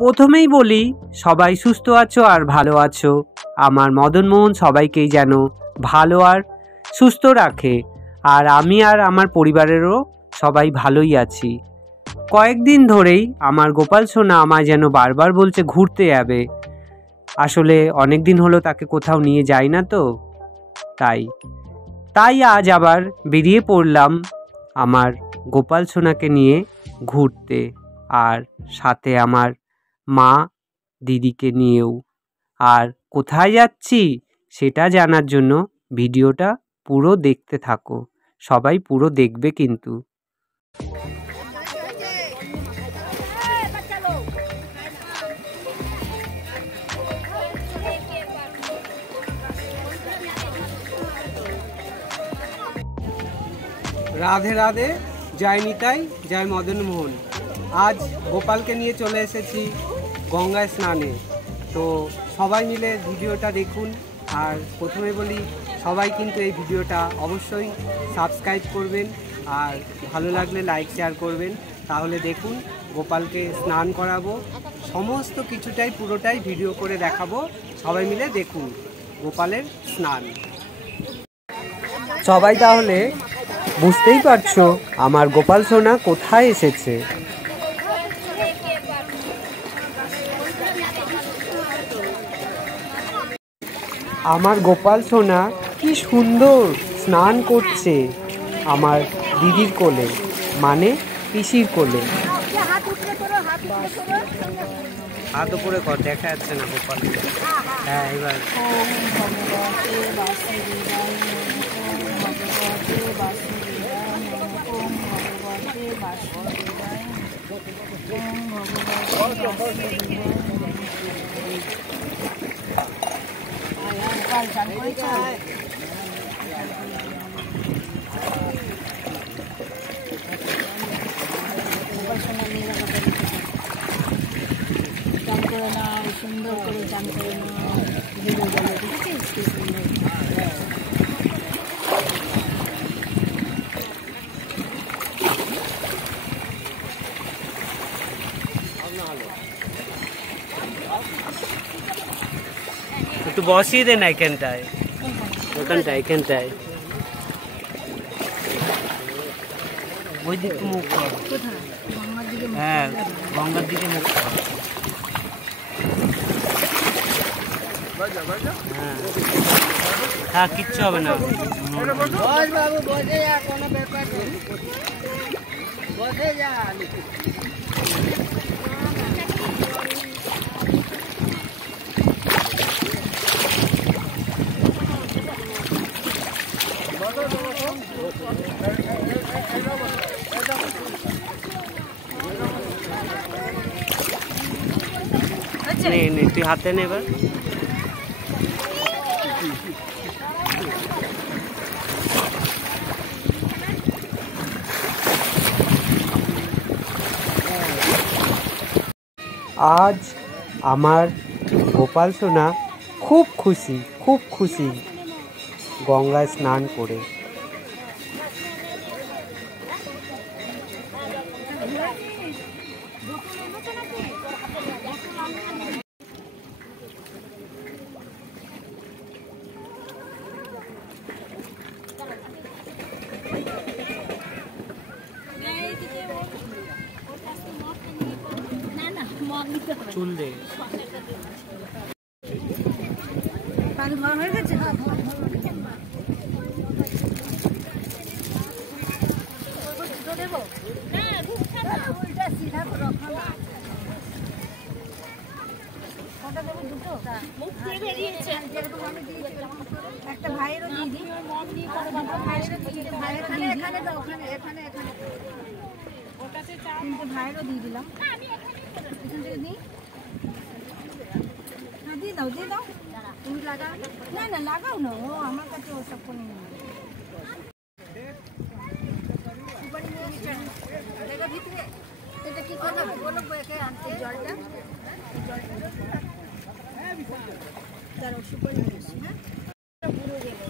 প্রথমেই বলি, সবাই সুস্থ আছো আর ভালো আছো। আমার মদনমোহন সবাইকেই যেন ভালো আর সুস্থ রাখে, আর আমি আর আমার পরিবারেরও সবাই ভালোই আছি। কয়েকদিন ধরেই আমার গোপাল সোনা আমায় যেন বারবার বলছে ঘুরতে যাবে। আসলে অনেক দিন হলো তাকে কোথাও নিয়ে যাই না, তো তাই আজ আবার বেরিয়ে পড়লাম আমার গোপাল সোনাকে নিয়ে ঘুরতে, আর সাথে আমার মা দিদিকে নিয়েও। আর কোথায় যাচ্ছি সেটা জানার জন্য ভিডিওটা পুরো দেখতে থাকো, সবাই পুরো দেখবে কিন্তু। রাধে রাধে, জয় নিতাই, জয় মদনমোহন। আজ গোপালকে নিয়ে চলে এসেছি গঙ্গায় স্নানে। তো সবাই মিলে ভিডিওটা দেখুন। আর প্রথমে বলি, সবাই কিন্তু এই ভিডিওটা অবশ্যই সাবস্ক্রাইব করবেন, আর ভালো লাগলে লাইক শেয়ার করবেন। তাহলে দেখুন, গোপালকে স্নান করাবো, সমস্ত কিছুটাই পুরোটাই ভিডিও করে দেখাবো। সবাই মিলে দেখুন গোপালের স্নান। সবাই তাহলে বুঝতেই পারছো আমার গোপাল সোনা কোথায় এসেছে। আমার গোপাল সোনা কি সুন্দর স্নান করছে আমার দিদির কোলে, মানে পিসির কোলে। হাত উপরে কর, দেখা যাচ্ছে না গোপাল। হ্যাঁ, এবার সুন্দর করে চান করে একটু বসিয়ে দেন এখানটায়, এখানটায় ওই দিকে মুখ কর। হ্যাঁ, গঙ্গার দিকে মুখ কর। হ্যাঁ, কিচ্ছু হবে না। তুই হাতে নে এবার। আজ আমার গোপাল সোনা খুব খুশি গঙ্গায় স্নান করে। চুল দে হয়ে গেছে। একটা ভাইয়েরও দিদি, ভাইয়েরও দিয়ে দিলাম। এখান থেকে দিই, হ্যাঁ দিয়ে দাও তুমি লাগাও। না লাগাও না, ও আমার কাছে ওসব কোনো ভিতরে। এটা কি করবো বলো, আনতে জলটা তারা সুপার নিয়ে এসছি। হ্যাঁ, পুরো গেলে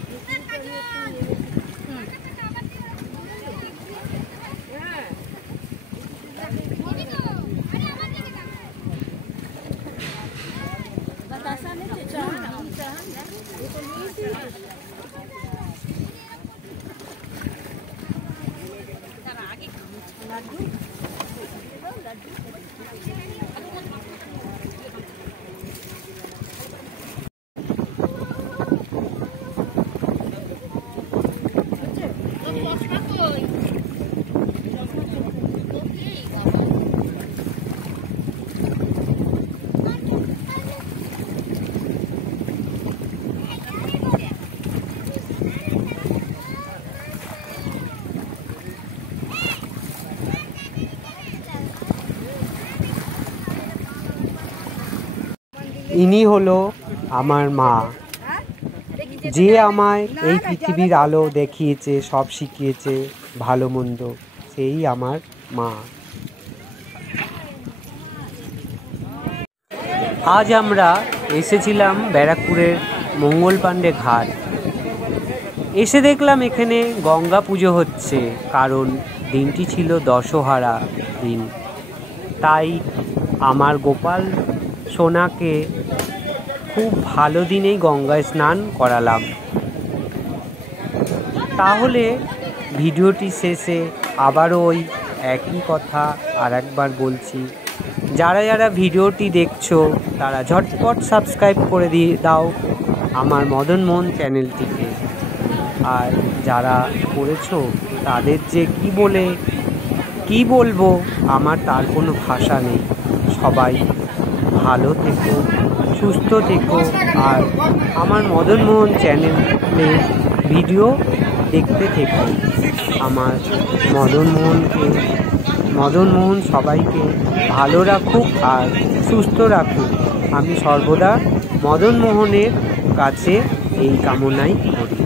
ইনি হলো আমার মা, যে আমায় এই পৃথিবীর আলো দেখিয়েছে, সব শিখিয়েছে ভালো মন্দ, সেই আমার মা। আজ আমরা এসেছিলাম ব্যারাকপুরের মঙ্গল পাণ্ডে ঘাট। এসে দেখলাম এখানে গঙ্গা পুজো হচ্ছে, কারণ দিনটি ছিল দশহরা দিন। তাই আমার গোপাল সোনাকে খুব ভালো দিনেই গঙ্গায় স্নান করালাম। তাহলে ভিডিওটি শেষে আবারও ওই একই কথা আর একবার বলছি, যারা যারা ভিডিওটি দেখছো তারা ঝটপট সাবস্ক্রাইব করে দিয়ে দাও আমার মদন মোহন চ্যানেলটিকে। আর যারা করেছো তাদের যে কি বলবো, আমার তার কোনো ভাষা নেই। সবাই ভালো থেকো, সুস্থ থেকো, আর আমার মদন মোহন চ্যানেলে ভিডিও দেখতে থেকো। আমার মদন মোহন সবাইকে ভালো রাখুক আর সুস্থ রাখুক। আমি সর্বদা মদন মোহনের কাছে এই কামনাই করি।